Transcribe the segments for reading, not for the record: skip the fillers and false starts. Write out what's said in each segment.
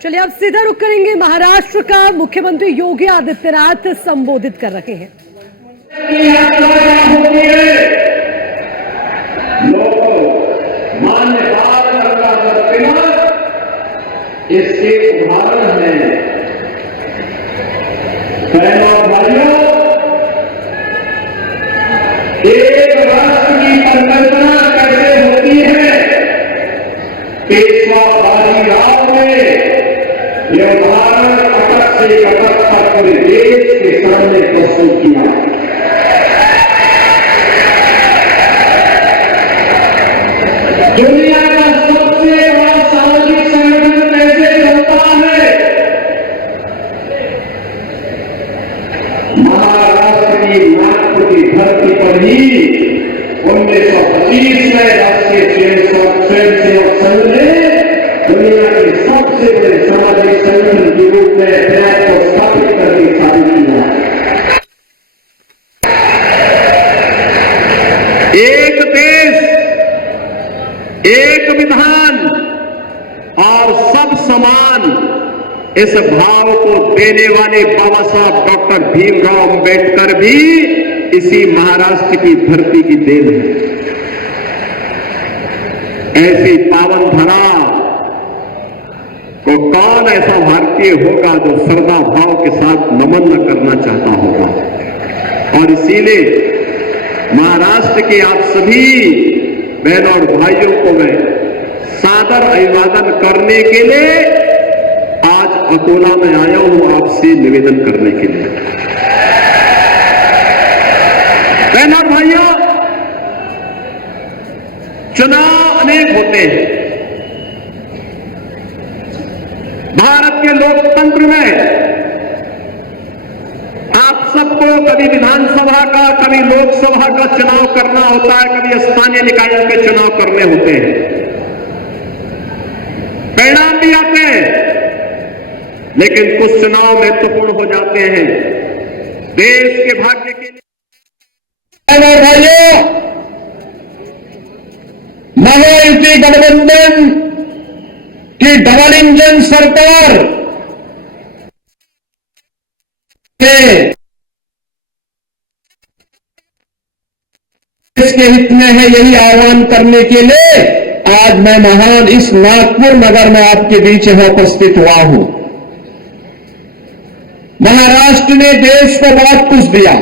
चलिए अब सीधा रुख करेंगे महाराष्ट्र का। मुख्यमंत्री योगी आदित्यनाथ संबोधित कर रहे हैं। इसके उदाहरण है। बहनों और भाइयों, एक राष्ट्र की परिकल्पना कैसे होती है, पेशवा बाजीराव ने यह उदाहरण कटक से कटक तक पूरे देश के सामने प्रस्तुत किया। दुनिया का सबसे बड़ा सामाजिक संगठन कैसे चलता है, महाराष्ट्र की नागपुर की धरती पर ही 1925 में राष्ट्रीय स्वयंसेवक संघ ने दुनिया के सबसे बड़े सामाजिक संगठन के रूप में अपने आप को स्थापित करके चालू किया। एक देश, एक विधान और सब समान, इस भाव को देने वाले बाबा साहब डॉक्टर भीमराव अंबेडकर भी इसी महाराष्ट्र की धरती की देन है। ऐसी पावन धरा को कौन ऐसा भारतीय होगा जो श्रद्धा भाव के साथ नमन न करना चाहता होगा। और इसीलिए महाराष्ट्र के आप सभी बहनों और भाइयों को मैं सादर अभिवादन करने के लिए आज अकोला में आया हूं, आपसे निवेदन करने के लिए। बहनों और भाइयों, चुनाव अनेक होते हैं। भारत के लोकतंत्र में आप सबको कभी विधानसभा का, कभी लोकसभा का चुनाव करना होता है, कभी स्थानीय निकायों के चुनाव करने होते हैं। परिणाम भी आते हैं, लेकिन कुछ चुनाव महत्वपूर्ण हो जाते हैं देश के भाग्य के लिए। भाइयों, महायुति गठबंधन की डबल इंजन सरकार इसके हित में है, यही आह्वान करने के लिए आज मैं महान इस नागपुर नगर में आपके बीच यहां उपस्थित हुआ हूं। महाराष्ट्र ने देश को बहुत कुछ दिया।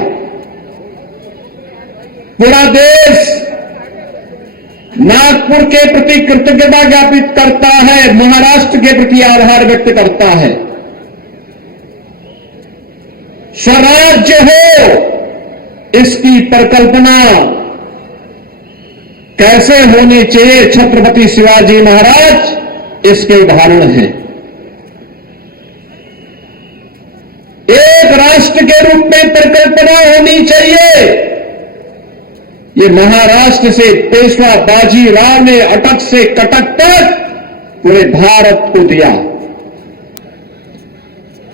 पूरा देश नागपुर के प्रति कृतज्ञता ज्ञापित करता है, महाराष्ट्र के प्रति आभार व्यक्त करता है। स्वराज्य हो, इसकी परिकल्पना कैसे होनी चाहिए, छत्रपति शिवाजी महाराज इसके उदाहरण हैं। एक राष्ट्र के रूप में परिकल्पना होनी चाहिए, ये महाराष्ट्र से पेशवा बाजीराव ने अटक से कटक तक पूरे भारत को दिया।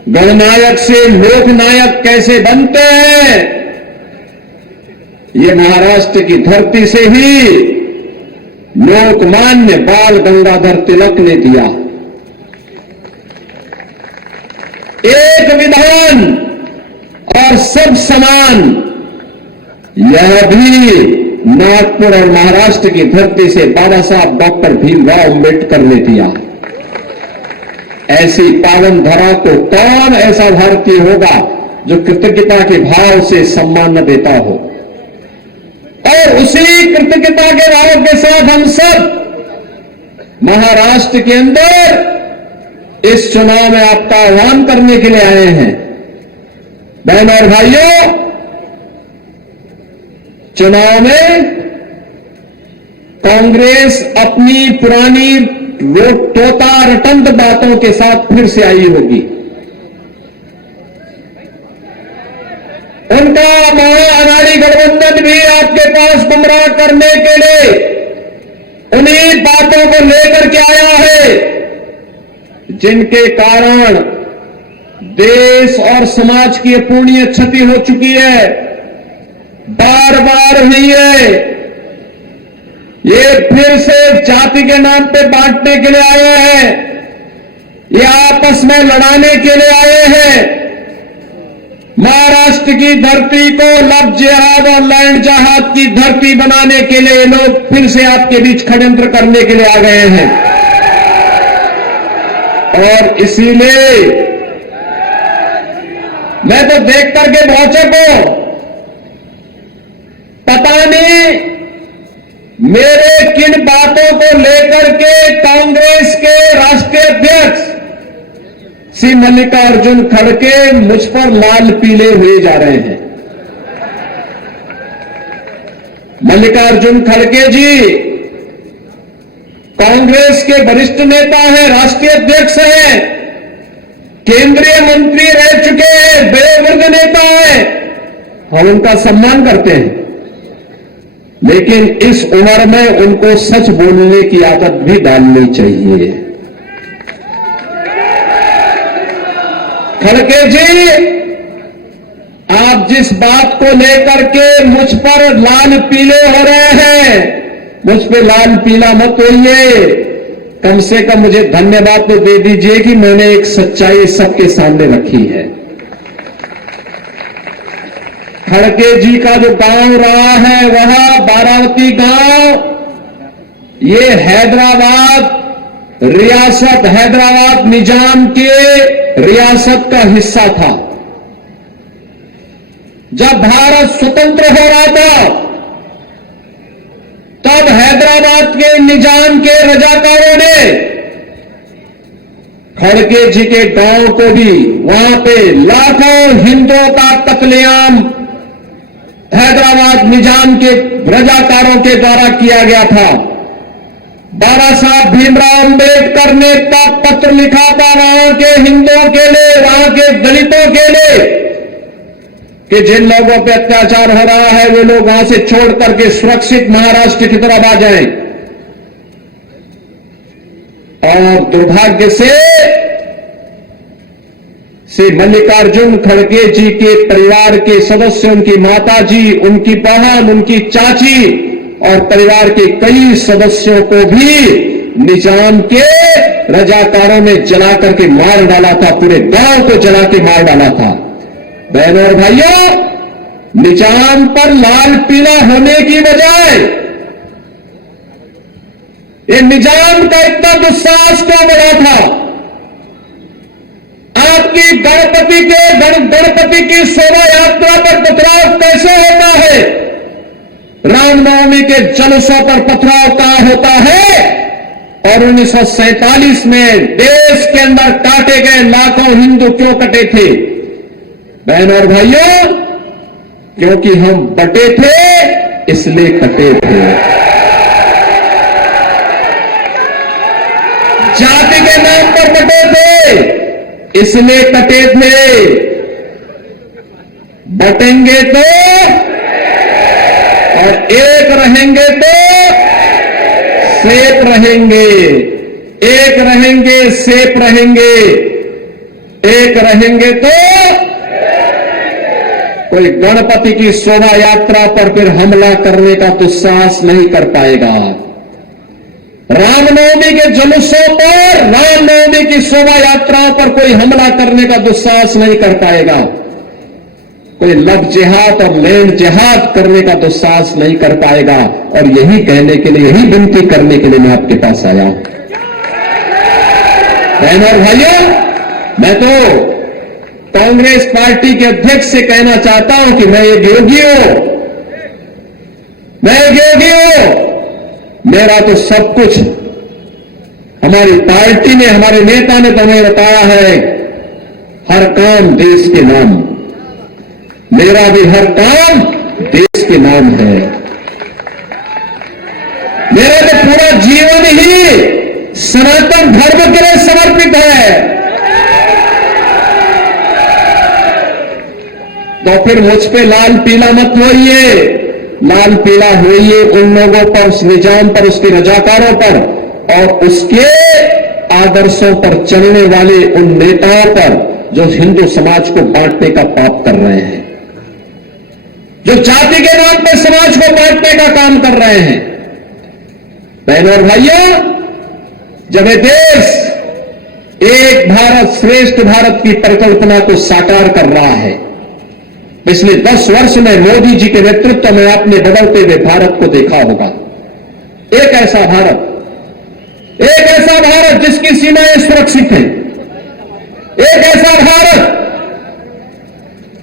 गणनायक से लोकनायक कैसे बनते हैं, ये महाराष्ट्र की धरती से ही लोकमान्य बाल गंगाधर तिलक ने दिया। एक विधान और सब समान, यह भी नागपुर और महाराष्ट्र की धरती से बाबा साहब डॉक्टर भीमराव अंबेडकर ने दिया। ऐसी पावन धरा को कौन ऐसा भारतीय होगा जो कृतज्ञता के भाव से सम्मान न देता हो। और उसी कृतज्ञता के भाव के साथ हम सब महाराष्ट्र के अंदर इस चुनाव में आपका आह्वान करने के लिए आए हैं। बहनों और भाइयों, चुनाव में कांग्रेस अपनी पुरानी तोता रटंत बातों के साथ फिर से आई होगी। उनका महा अनाड़ी गठबंधन भी आपके पास गुमराह करने के लिए उन्हीं बातों को लेकर के आया है, जिनके कारण देश और समाज की अपूर्णीय क्षति हो चुकी है, बार बार हुई है। ये फिर से जाति के नाम पे बांटने के लिए आया है। ये आपस में लड़ाने के लिए आए हैं। महाराष्ट्र की धरती को लव जिहाद और लैंड जहाद की धरती बनाने के लिए ये लोग फिर से आपके बीच षड्यंत्र करने के लिए आ गए हैं। और इसीलिए मैं तो देख करके भौचक हूं, पता नहीं मेरे किन बातों को लेकर के कांग्रेस के राष्ट्रीय अध्यक्ष श्री मल्लिकार्जुन खड़गे मुझ पर लाल पीले हुए जा रहे हैं। मल्लिकार्जुन खड़गे जी कांग्रेस के वरिष्ठ नेता हैं, राष्ट्रीय अध्यक्ष हैं, केंद्रीय मंत्री रह चुके हैं, वयोवृद्ध नेता हैं। हम उनका सम्मान करते हैं, लेकिन इस उम्र में उनको सच बोलने की आदत भी डालनी चाहिए। खड़गे जी, आप जिस बात को लेकर के मुझ पर लाल पीले हो रहे हैं, मुझ पे लाल पीला मत होइए। कम से कम मुझे धन्यवाद तो दे दीजिए कि मैंने एक सच्चाई सबके सामने रखी है। खड़गे जी का जो गांव रहा है वह बारावती गांव, ये हैदराबाद रियासत, हैदराबाद निजाम के रियासत का हिस्सा था। जब भारत स्वतंत्र हो रहा था तब हैदराबाद के निजाम के रजाकारों ने खड़गे जी के गांव को भी, वहां पे लाखों हिंदुओं का कत्लेआम हैदराबाद निजाम के रजाकारों के द्वारा किया गया था। बाबा साहब भीमराव अंबेडकर ने तब पत्र लिखा था वहां के हिंदुओं के लिए, वहां के दलितों के लिए, कि जिन लोगों पे अत्याचार हो रहा है वे लोग वहां से छोड़ करके सुरक्षित महाराष्ट्र की तरफ आ जाएं। और दुर्भाग्य से श्री मल्लिकार्जुन खड़गे जी के परिवार के सदस्य, उनकी माता जी, उनकी बहन, उनकी चाची और परिवार के कई सदस्यों को भी निजाम के रजाकारों ने जला करके मार डाला था, पूरे गांव को जला के मार डाला था। बहनों और भाइयों, निजाम पर लाल पीला होने की बजाय ये निजाम का इतना दुस्साहस क्यों बढ़ा था? आपकी गणपति की शोभा यात्रा पर पथराव कैसे होता है? रामनवमी के जलसों पर पथराव कहां होता है? और 1947 में देश के अंदर काटे गए लाखों हिंदू क्यों कटे थे? बहनों और भाइयों, क्योंकि हम बटे थे इसलिए कटे थे। जाति के नाम पर बटे थे इसलिए कटे थे। बटेंगे तो और एक रहेंगे तो सेफ रहेंगे, एक रहेंगे सेफ रहेंगे, एक रहेंगे तो कोई गणपति की शोभा यात्रा पर फिर हमला करने का दुस्साहस नहीं कर पाएगा। रामनवमी के जुलूसों पर, रामनवमी की शोभा यात्राओं पर कोई हमला करने का दुस्साहस नहीं कर पाएगा। कोई लव जिहाद और लैंड जिहाद करने का दुस्साहस नहीं कर पाएगा। और यही कहने के लिए, यही विनती करने के लिए मैं आपके पास आया हूं। बहनों और भाइयों, मैं तो कांग्रेस पार्टी के अध्यक्ष से कहना चाहता हूं कि मैं एक योगी हूं, मैं एक योगी हूं। मेरा तो सब कुछ हमारी पार्टी ने, हमारे नेता ने तो हमें बताया है, हर काम देश के नाम। मेरा भी हर काम देश के नाम है। मेरा तो पूरा जीवन ही सनातन धर्म के लिए समर्पित है। तो फिर मुझ पे लाल पीला मत होइए, लाल पीला होइए उन लोगों पर, उस निजाम पर, उसके रजाकारों पर और उसके आदर्शों पर चलने वाले उन नेताओं पर जो हिंदू समाज को बांटने का पाप कर रहे हैं, जो जाति के नाम पर समाज को बांटने का काम कर रहे हैं। बहनों और भाइयों, जब ये देश एक भारत श्रेष्ठ भारत की परिकल्पना को साकार कर रहा है। पिछले 10 वर्ष में मोदी जी के नेतृत्व में आपने बदलते हुए भारत को देखा होगा। एक ऐसा भारत जिसकी सीमाएं सुरक्षित हैं, एक ऐसा भारत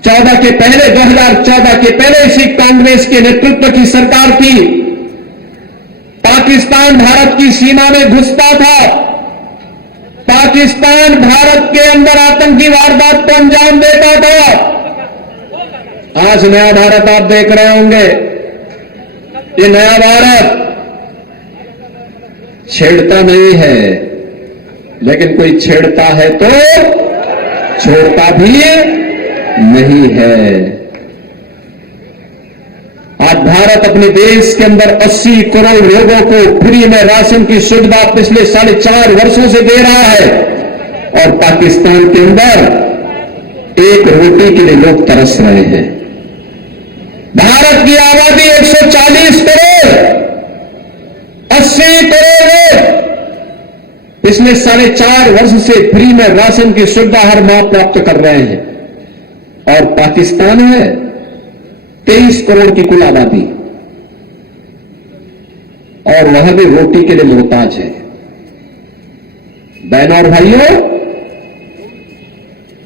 2014 के पहले इसी कांग्रेस के नेतृत्व की सरकार थी। पाकिस्तान भारत की सीमा में घुसता था, पाकिस्तान भारत के अंदर आतंकी वारदात को अंजाम देता था। आज नया भारत आप देख रहे होंगे। ये नया भारत छेड़ता नहीं है, लेकिन कोई छेड़ता है तो छोड़ता भी नहीं है। आज भारत अपने देश के अंदर 80 करोड़ लोगों को फ्री में राशन की सुविधा पिछले 4.5 वर्षों से दे रहा है, और पाकिस्तान के अंदर एक रोटी के लिए लोग तरस रहे हैं। भारत की आबादी 140 करोड़, 80 करोड़ लोग पिछले 4.5 वर्ष से फ्री में राशन की सुविधा हर माह प्राप्त कर रहे हैं, और पाकिस्तान है 23 करोड़ की कुल आबादी, और वह भी रोटी के लिए मोहताज है। बहनों और भाइयों,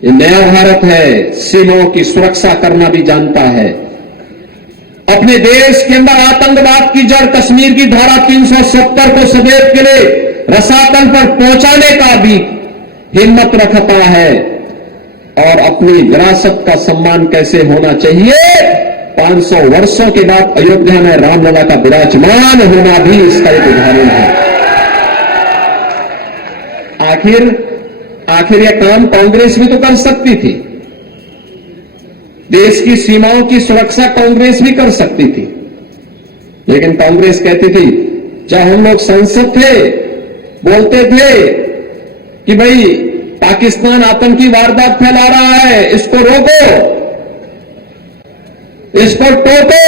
ये नया भारत है, सीमाओं की सुरक्षा करना भी जानता है। अपने देश के अंदर आतंकवाद की जड़ कश्मीर की धारा 370 को सदैव के लिए रसातल पर पहुंचाने का भी हिम्मत रखता है, और अपनी विरासत का सम्मान कैसे होना चाहिए, 500 वर्षों के बाद अयोध्या में रामलला का विराजमान होना भी इसका एक उदाहरण है। आखिर यह काम कांग्रेस भी तो कर सकती थी। देश की सीमाओं की सुरक्षा कांग्रेस भी कर सकती थी, लेकिन कांग्रेस कहती थी, जब हम लोग संसद थे, बोलते थे कि भाई पाकिस्तान आतंकी वारदात फैला रहा है, इसको रोको, इसको टोको,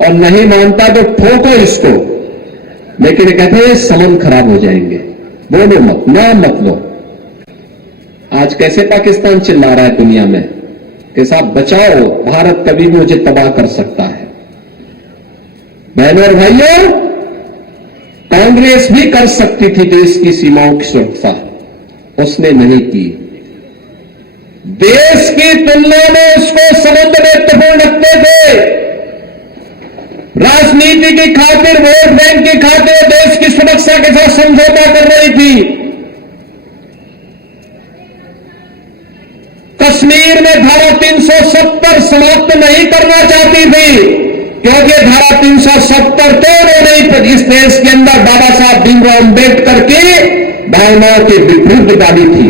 और नहीं मानता तो ठोको इसको। लेकिन कहते हैं संबंध खराब हो जाएंगे, बोलो मत, नाम मत लो। आज कैसे पाकिस्तान चिल्ला रहा है दुनिया में कि साहब बचाओ, भारत कभी भी मुझे तबाह कर सकता है। बहनों और भाइयों, कांग्रेस भी कर सकती थी देश की सीमाओं की सुरक्षा, उसने नहीं की। देश की तुलना में उसको संबंध महत्वपूर्ण रखते थे। राजनीति की खातिर, वोट बैंक की खातिर देश की सुरक्षा के साथ समझौता कर रही थी। कश्मीर में धारा 370 समाप्त नहीं करना चाहती थी, क्योंकि धारा 370 तो उन्होंने इस देश के अंदर बाबा साहब भीमराव अम्बेडकर की भावनाओं के विरुद्ध डाली थी,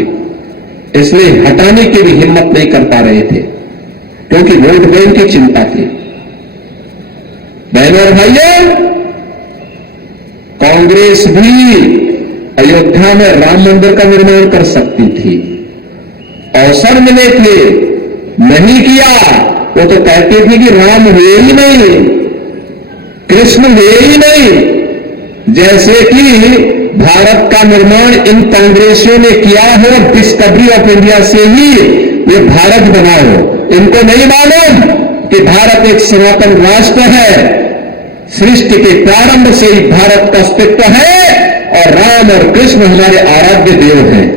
इसलिए हटाने की भी हिम्मत नहीं कर पा रहे थे, क्योंकि वोट बैंक की चिंता थी। बहनों और भाइयों, कांग्रेस भी अयोध्या में राम मंदिर का निर्माण कर सकती थी, अवसर मिले थे, नहीं किया। वो तो कहते थे कि राम हुए ही नहीं, कृष्ण हुए ही नहीं, जैसे कि भारत का निर्माण इन कांग्रेसियों ने किया हो, डिस्कवरी ऑफ इंडिया से ही ये भारत बना हो। इनको नहीं मालूम कि भारत एक सनातन राष्ट्र है, सृष्टि के प्रारंभ से ही भारत का अस्तित्व है, और राम और कृष्ण हमारे आराध्य देव हैं।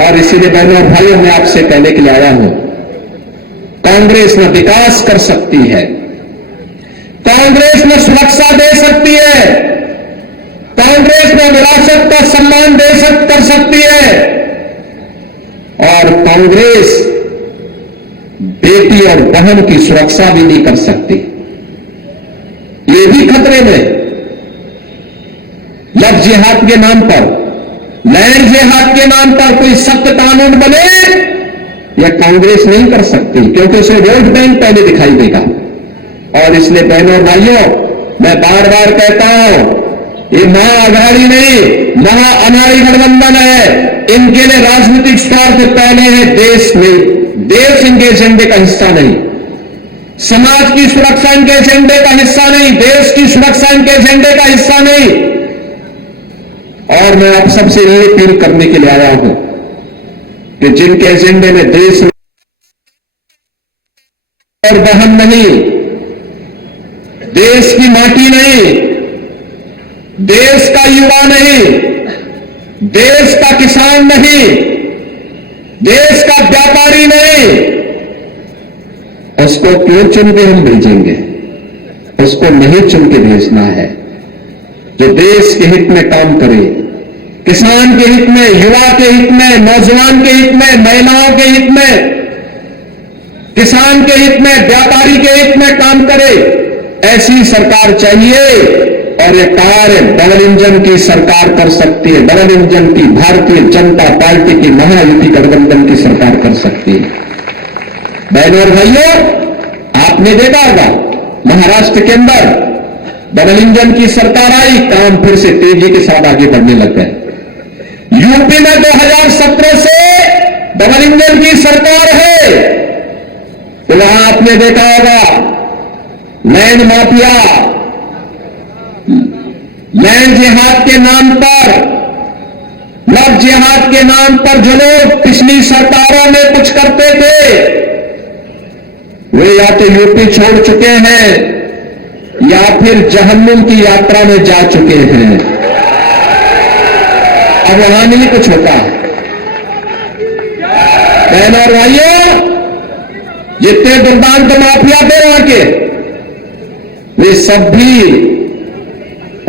और इसीलिए बहनों और भाइयों, मैं आपसे कहने के लिए आया हूं, कांग्रेस न विकास कर सकती है, कांग्रेस न सुरक्षा दे सकती है, कांग्रेस न विरासत का सम्मान कर सकती है, और कांग्रेस बेटी और बहन की सुरक्षा भी नहीं कर सकती। ये भी खतरे में। लव जिहाद के नाम पर, लैंड जिहाद के नाम पर कोई सख्त कानून बने, यह कांग्रेस नहीं कर सकती, क्योंकि उसे वोट बैंक पहले दिखाई देगा। और इसलिए बहनों और भाइयों, मैं बार बार कहता हूं, ये महाअघाड़ी नहीं, महाअनाड़ी गठबंधन है। इनके लिए राजनीतिक स्वार्थ पहले है, देश नहीं, देश इनके एजेंडे का हिस्सा नहीं, समाज की सुरक्षा इनके एजेंडे का हिस्सा नहीं, देश की सुरक्षा इनके एजेंडे का हिस्सा नहीं। और मैं आप सबसे ये अपील करने के लिए आया हूं कि जिनके एजेंडे में देश और बहन नहीं, देश की माटी नहीं, देश का युवा नहीं, देश का किसान नहीं, देश का व्यापारी नहीं, उसको क्यों चुन के हम भेजेंगे? उसको नहीं चुन के भेजना है। जो देश के हित में काम करे, किसान के हित में, युवा के हित में, नौजवान के हित में, महिलाओं के हित में, किसान के हित में, व्यापारी के हित में काम करे, ऐसी सरकार चाहिए। और ये कार्य डबल इंजन की सरकार कर सकती है। डबल इंजन की भारतीय जनता पार्टी की महायुति गठबंधन की सरकार कर सकती है। बहनों और भाइयों, आपने देखा होगा महाराष्ट्र के अंदर डबल इंजन की सरकार आई, काम फिर से तेजी के साथ आगे बढ़ने लग गए। यूपी में 2017 से डबल इंजन की सरकार है, तो वहां आपने देखा होगा लैंड माफिया, लैंड जिहाद के नाम पर, लव जिहाद के नाम पर जो लोग पिछली सरकारों में कुछ करते थे, वे या तो यूपी छोड़ चुके हैं या फिर जहन्नुम की यात्रा में जा चुके हैं। अब वहां नहीं कुछ होता। बहनों और भाइयों, जितने दुर्दांत माफिया थे वहां के, वे सब भी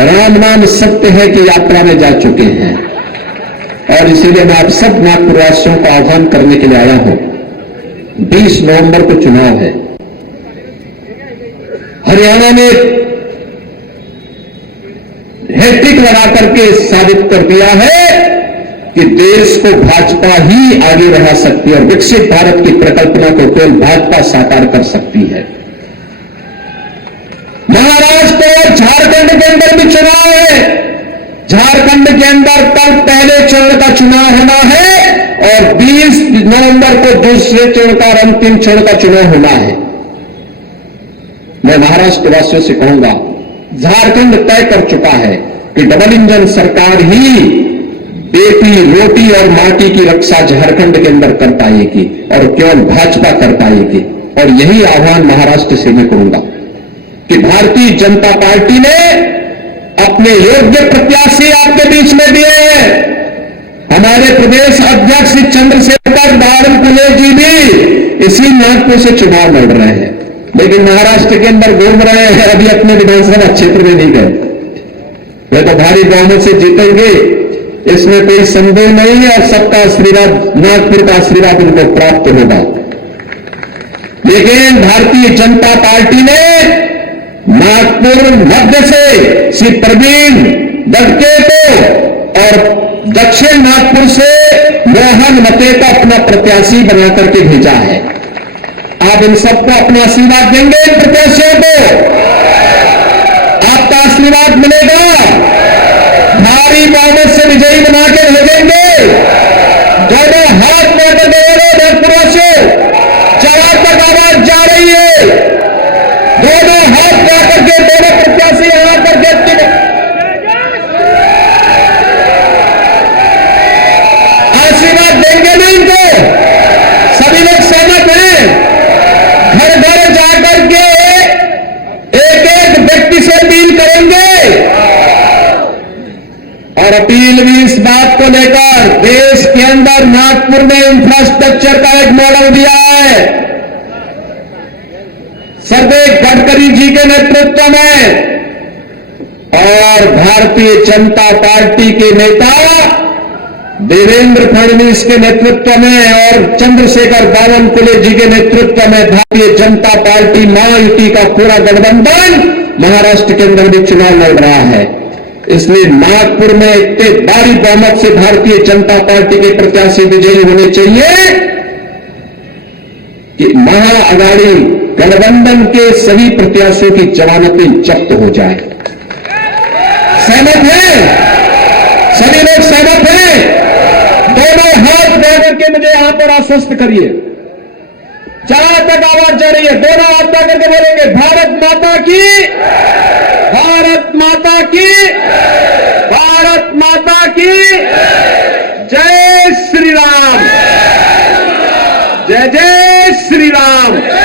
राम नाम सत्य है की यात्रा में जा चुके हैं। और इसीलिए मैं आप सब नागपुरवासियों को आह्वान करने के लिए आया हूं। 20 नवंबर को चुनाव है। हरियाणा में हैट्रिक लगा करके साबित कर दिया है कि देश को भाजपा ही आगे बढ़ा सकती है और विकसित भारत की परिकल्पना को केवल भाजपा साकार कर सकती है। महाराष्ट्र और झारखंड के अंदर भी चुनाव है। झारखंड के अंदर कल पहले चरण का चुनाव होना है और 20 नवंबर को दूसरे चरण का और अंतिम चरण का चुनाव होना है। मैं महाराष्ट्र वासियों से कहूंगा, झारखंड तय कर चुका है कि डबल इंजन सरकार ही बेटी, रोटी और माटी की रक्षा झारखंड के अंदर कर पाएगी और केवल भाजपा कर पाएगी। और यही आह्वान महाराष्ट्र से मैं करूंगा कि भारतीय जनता पार्टी ने अपने योग्य प्रत्याशी आपके बीच में दिए हैं। हमारे प्रदेश अध्यक्ष चंद्रशेखर बावनकुले जी भी इसी नागपुर से चुनाव लड़ रहे हैं, लेकिन महाराष्ट्र के अंदर घूम रहे हैं, अभी अपने विधानसभा क्षेत्र में नहीं गए। वे तो भारी बहुमत से जीतेंगे, इसमें कोई संदेह नहीं है और सबका आशीर्वाद, नागपुर का आशीर्वाद उनको प्राप्त होगा। लेकिन भारतीय जनता पार्टी ने नागपुर मध्य से श्री प्रवीण दटके को और दक्षिण नागपुर से मोहन मते को अपना प्रत्याशी बना करके भेजा है। आप इन सबको अपना आशीर्वाद देंगे, इन प्रत्याशियों को आपका आशीर्वाद मिलेगा, भारी बहुमत से विजयी बना के भेजेंगे। दोनों हाथ में कर देंगे नागपुरवासियों, जहां तक आवाज जा रही है, दोनों हाथ में करके दोनों प्रत्याशी यहां करके आशीर्वाद देंगे ना इनको। सभी लोग सहमत हैं? घर घर जाकर के एक एक व्यक्ति से अपील करेंगे और अपील भी इस बात को लेकर, देश के अंदर नागपुर ने इंफ्रास्ट्रक्चर का एक मॉडल दिया है। सरदेव गडकरी जी के नेतृत्व में और भारतीय जनता पार्टी के नेता देवेंद्र फडणवीस के नेतृत्व में और चंद्रशेखर बावनकुले जी के नेतृत्व में भारतीय जनता पार्टी महायुति का पूरा गठबंधन महाराष्ट्र के अंदर भी चुनाव लड़ रहा है। इसलिए नागपुर में इतने भारी बहुमत से भारतीय जनता पार्टी के प्रत्याशी विजयी होने चाहिए कि महाअघाड़ी गठबंधन के सभी प्रत्याशियों की जमानतें जब्त हो जाए। सहमत हैं? सभी लोग सहमत हैं? दोनों हाथ बढ़कर के मुझे यहां पर आश्वस्त करिए, जहां तक आवाज जा रही है दोनों हाथ बढ़कर के बोलेंगे, भारत माता की, भारत माता की, भारत माता की। की जय श्री राम, जय जय श्री राम।